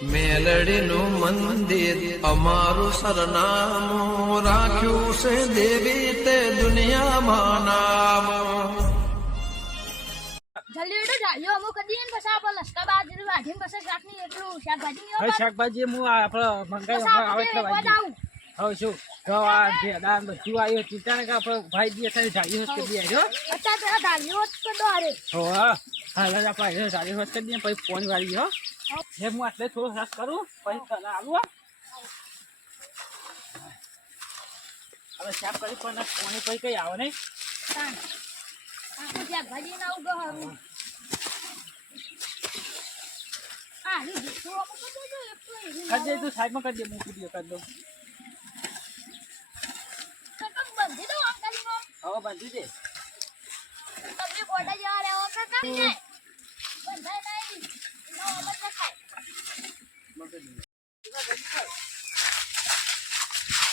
મેલડીનું મંદિર અમારું સરનામું રાખ્યું છે દેવી તે દુનિયામાં નામ. જલ્દી બેટો જાયો અમુક કદી ને પછી આપણે લસકા બાજરી વાઢીને પછી શાકની એટલું શાકભાજી હવે શાકભાજી હું આપણે મંગાઈ આવે એટલે વાજી હવે શું ગવા ભેડા બધું આવ્યો ચિંતા ને કે આપણે ભાઈ દી અત્યારે જાળી હોત કરી આવ્યો અત્યારે પેલા ધાર્યો તો દોરે હો હાલ આપણે જાળી હોત કરી દઈએ પછી પોણી વાળી હો જે હું આટલે થોડો સાફ કરું પછી તને આવું હવે સાફ કરી પણ પોણી પછી કઈ આવે નહીં શાકભાજી ના ઉગહરું આ રી દીકરો અમુક તો જો એટલું કરી દે તું સાઈડમાં કરી દે મૂકી દે કરી દઉં બંધી દો આમ કરીને હવે બાંધી દે તમને ગોડા જેવા રહેવો તો કરી ને બંધાય નહીં નો બંધ ખાય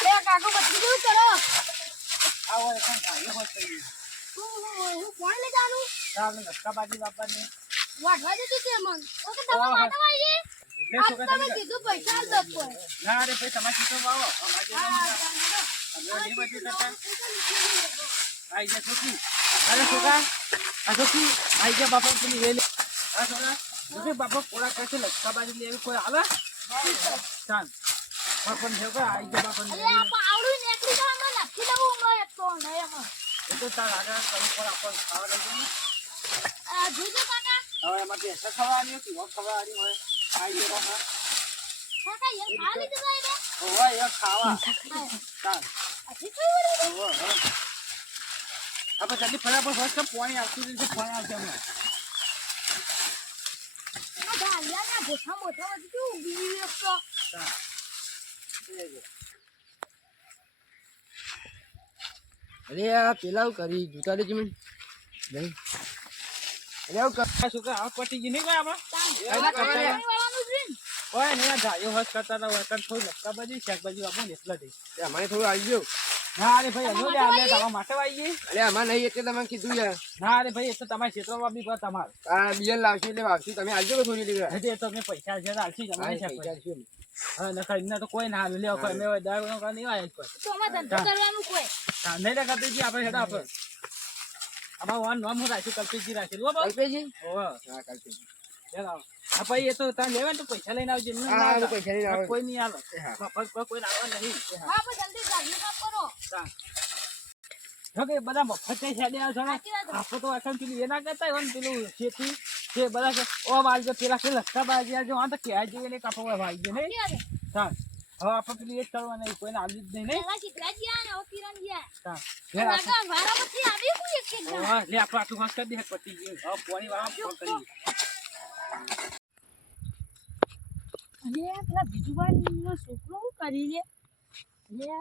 લે કાકો બધી દઉં કરો આવો এখন જાળી હોત કરી હું કોણ લે જાનું ચાલ નસ્કા બાજી બાપાને વાઢવા દીધું તે મન ઓકે તમે વાઢવા આવીએ આ તમે કીધું પૈસા આલ દો કોઈ ના રે ભાઈ તમારે સીધો આવો અમારે આઈ જા છોકરી અરે છોકરા આ છોકરી આઈ જા બાપા પેલી લે આ છોકરા જોકે બાપા પોળા કરશે લટકા બાજુ લેવી કોઈ આવે ચાલ બાપા ને છોકરા આઈ જા બાપા ને અરે આ પાવડું નેકળી જા મને નાખી દઉં હું એક તો નય એમાં એ તો તાર આગળ કરું પર આપણ ખાવા લઈ જાય આ જોજો કાકા હવે એમાં બેસા ખવાની હતી હોક ખવાની હોય આઈ જા બાપા કાકા એ ખાલી જ જાય રે ઓય એ ખાવા ચાલ અજી કોઈ રે આપણે જલ્દી ફટાફટ હોસ્ટ પાણી આવતું છે પાણી આવશે હમણાં આ ડાલિયા ના મોટા મોટા વધી તું ઉગી એકતો અરે આ પેલા કરી જૂતા દેજી મને નહીં અરે આવું કર છોકરા આવ પટી ગઈ નહીં કોઈ આપણે વાળાનું છે કોઈ નહીં ધાયો હોસ્ટ કરતા હતા વર્કર થોડું લટકા બાજી શાકભાજી આપણે એટલા થઈ અમારે થોડું આવી ગયું ના રે ભાઈ હજુ આપણે તમારા માટે આવી ગઈ અરે અમારે નહીં એટલે તમે કીધું યાર ના રે ભાઈ એ તો તમારા ક્ષેત્રમાં બી પર તમારે આ બિયર લાવશે એટલે વાવશું તમે આવજો કે થોડી લીધા હજી એ તો મેં પૈસા છે આલસી જમાને શાકભાજી હા નખા એમને તો કોઈ ના હાલ લે કોઈ મેં દાળ નો નહીં આવ્યા કોઈ તો અમાર ધંધો કરવાનું કોઈ નહીં રે કરતી આપણે હેડા આપણે આમાં વન નોમ હું રાખ્યું કલ્પીજી રાખેલું હો બાબુ કલ્પેજી ઓહ હા કલ્પેજી ચાલ આવો હા ભાઈ એ તો તાર લેવા ને તો પૈસા લઈને આવજે એમને ના હા આવે. પૈસા લઈને આવે કોઈ નહીં આવે મફત કોઈ લાવવા નહીં હા પણ જલ્દી ગાડી કાપ કરો જો કે બધા મફત કઈ સાડે આવે છે સાચી વાત. આપણે તો এখন પેલું એ ના કરતા હોય ને પેલું ખેતી છે બધા છે ઓ વાલજો પેલા કે લસકા બાજી આવજો આ તો ક્યાં જોઈએ ને કાપો વાઈ ગયો નહીં ચાલ હવે આપણે પેલું એ જ કરવા નહીં કોઈને આવી જ નહીં પેલા ચિત્રા ગયા ને હવે કિરણ ગયા ચાલ કાકા વારા પછી આવી કોઈ એક એક જણ લે આપણે આટલું ઘાસ કરી દે પતી ગયું હવે પાણી વાળા ફોન કરી અરે પેલા બીજુભાઈ નો છોકરો શું કરી લે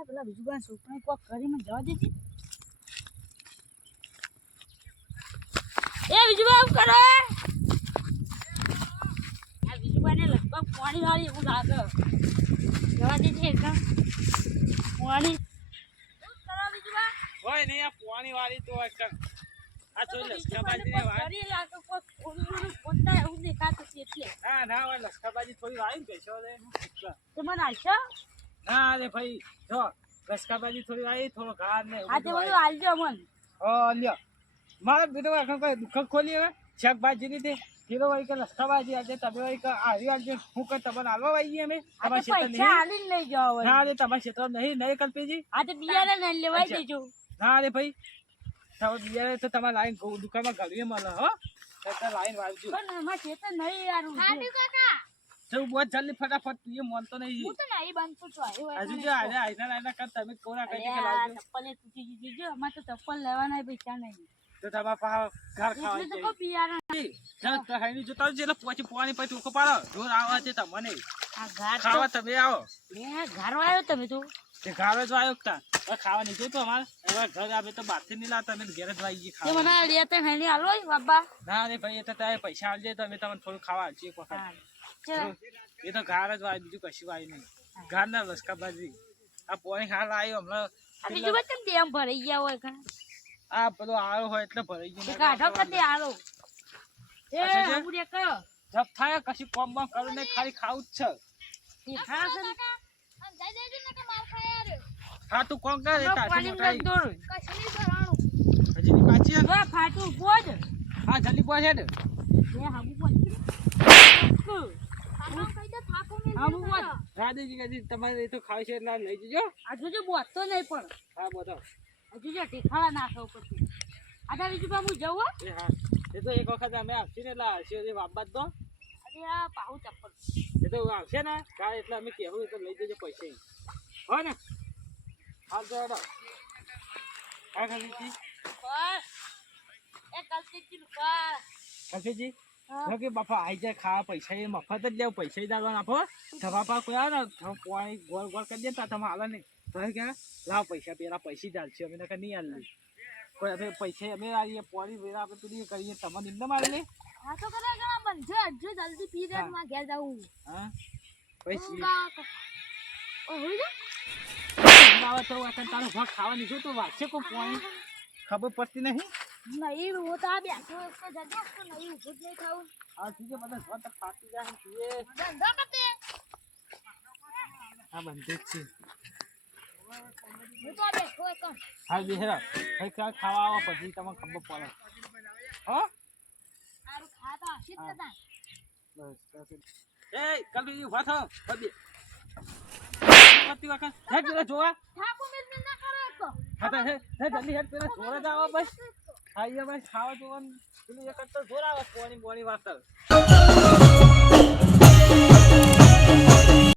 પેલા બીજુભાઈ છોકરો કોક કરી મને જવા દેજે એ બીજુભાઈ શું કરે આ બીજુભાઈ ને લગભગ પાણી વાળી એવું લાગે જવા દેજે એક પાણી શું કરો બીજુભાઈ હોય નહીં આ પાણી વાળી તો આ તો લસકા બાજી ને વાળી કરી લાગે કોક ઓલું પોતા એવું દેખાતું છે એટલે ના હોય લસકા બાજી થોડી વાળી કહેશો રે તે મને આશા ના રે ભાઈ જો લસકા બાજી થોડી વાળી થોડો ઘાર ને આ તે બધું આલજો મન લ્યો મારા બેટો এখন કોઈ દુકાન ખોલી હવે શાકભાજી રીતે કિલો વાળી કે લસકા બાજી આજે તમે વાળી કે આવી આજે હું કે તમને હાલવા વાળી અમે તમારા ક્ષેત્ર પૈસા નહીં આલીને લઈ જાવ ના રે તમારા ક્ષેત્ર નહીં કલ્પેજી આ તો બિયારણ લઈને લેવાઈ દેજો ના રે ભાઈ તમે બિયારણ તો તમારે લાઈન દુકાનમાં ઘડીએ મળે હો તો લાઈન વાળજો પણ એમાં છે તો નહીં યાર હાડી કાકા તો બહુ જલ્દી ફટાફટ તું એ માનતો નહીં હું તો નહીં બનતો છું હજુ જો આજે આઈના કર તમે કોના કહી કે લાવજો ચપ્પલ તૂટી ગઈ જો અમાર તો ચપ્પલ લેવાના પૈસા નહીં તો તમારા પાસે ઘર ખાવા એટલે તો કો બિયારણ ચાલ તો હાઈની જોતા આવજો એટલે પછી પાણી પછી ટોકો પાડો જોર આવે છે તમને આ ઘાટ ખાવા તમે આવો એ ઘર આવ્યો તમે તો તે ઘરે જ આવ્યો તા ખાવા નહીં જોઈતું અમારે હવે ઘર આવે તો બહારથી નહીં લાવતા અમે ઘેર જ આવી ગઈ તે ખાવા મને લેતે નહીં હાલો બાબા ના રે ભાઈ એ તો તારે પૈસા આવજે તો અમે તમને થોડું ખાવા આવશે એક વખત ચલો એ તો ઘર જ વાય બીજું કશું વાય નહીં ઘર ના લસકા બાજી આ પાણી હાલ આવ્યો હમણાં આ બીજું બધું ડેમ ભરાઈ ગયા હોય કણ આ પેલો આવ્યો હોય એટલે ભરાઈ ગયો કાઢો કદી આલો એ અચ્છા, અચ્છા. હું દેખ જપ થાય કશું કોમ બોમ કરું નહીં ખાલી ખાવું જ છે તીખા છે ને? હા તું કોમ કર એ તાથી પાણી મોટાઈ. લઈ દોડ. હજી ની પાછી હે? જો ફાટું બોજ. હા જલ્દી પહોંચ હેડ. એ હાબુ બોજ. હાબુ બોજ. રાધેજી કાજી તમારે એ તો ખાવ છે એટલે આ લઈ જજો. આ જોજો બોજતો નહીં પણ. હા બધો હજુ જો ટીખાળા નાખો ઉપરથી. આધા બીજું હું જવું હો? એ હા એ તો એક વખત અમે આવશે ને એટલે આવશે એ વાપવા દો અરે આ પાહુ ચપ્પલ. એ તો આવશે ને કાલે એટલે અમે કહેવું એ તો લઈ જજો પૈસા હો ને હાલ તો હેડો હા કલ્પીજી બસ. એ કલ્પીજી બસ. કલ્પીજી હા. જો કે બાપા આઈ જાય ખાવા પૈસા એ મફત જ લેવું પૈસા જ દાડવા આપો ધવાપા કોઈ આવે ને પાણી ગોળ ગોળ કરી દે ને તમે હાલે નહીં તો કે લાવ પૈસા પેલા પૈસા જ હાલશે અમે નકર નહીં હાલ કોઈ અમે પૈસા અમે આવીએ પાણી વેરા આપણે તું કરીએ તમને એમને મારે લે હા તો કરે ઘણા બંધે હજુ જલ્દી પીરિયડ માં ઘેર જાવું. હા પૈસા ઓ હોઈ જા. આવે તો આ તારો ભાગ ખાવાની શું તો વાંચે કોઈ પાણી ખબર પડતી નહીં નહીં હું તો આ બેઠો તો જજો તો નહીં ઊભું જ નહીં ખાવું. આ ઠીક છે બધા ઘર તક ફાટી જાય ને પીએ ધંધો કરતે. આ બંધ જ છે હું તો આ બેઠો એકમ. હા બેહરા કઈ કાંઈ ખાવા આવો પછી તમને ખબર પડે હો આરું ખાતા હશે જ નતા. બસ એ કલ્પી ઉભા થો બધી પતિ વખત હે પેલા જોવા ઠાકુ મિલ ના કરે તો. હા તો હે જલ્દી હેડ પેલા જોવા જ આવો બસ ખાઈએ બસ ખાવા જોવાનું પેલું એક તો જોર આવે પોણી બોણી વાતર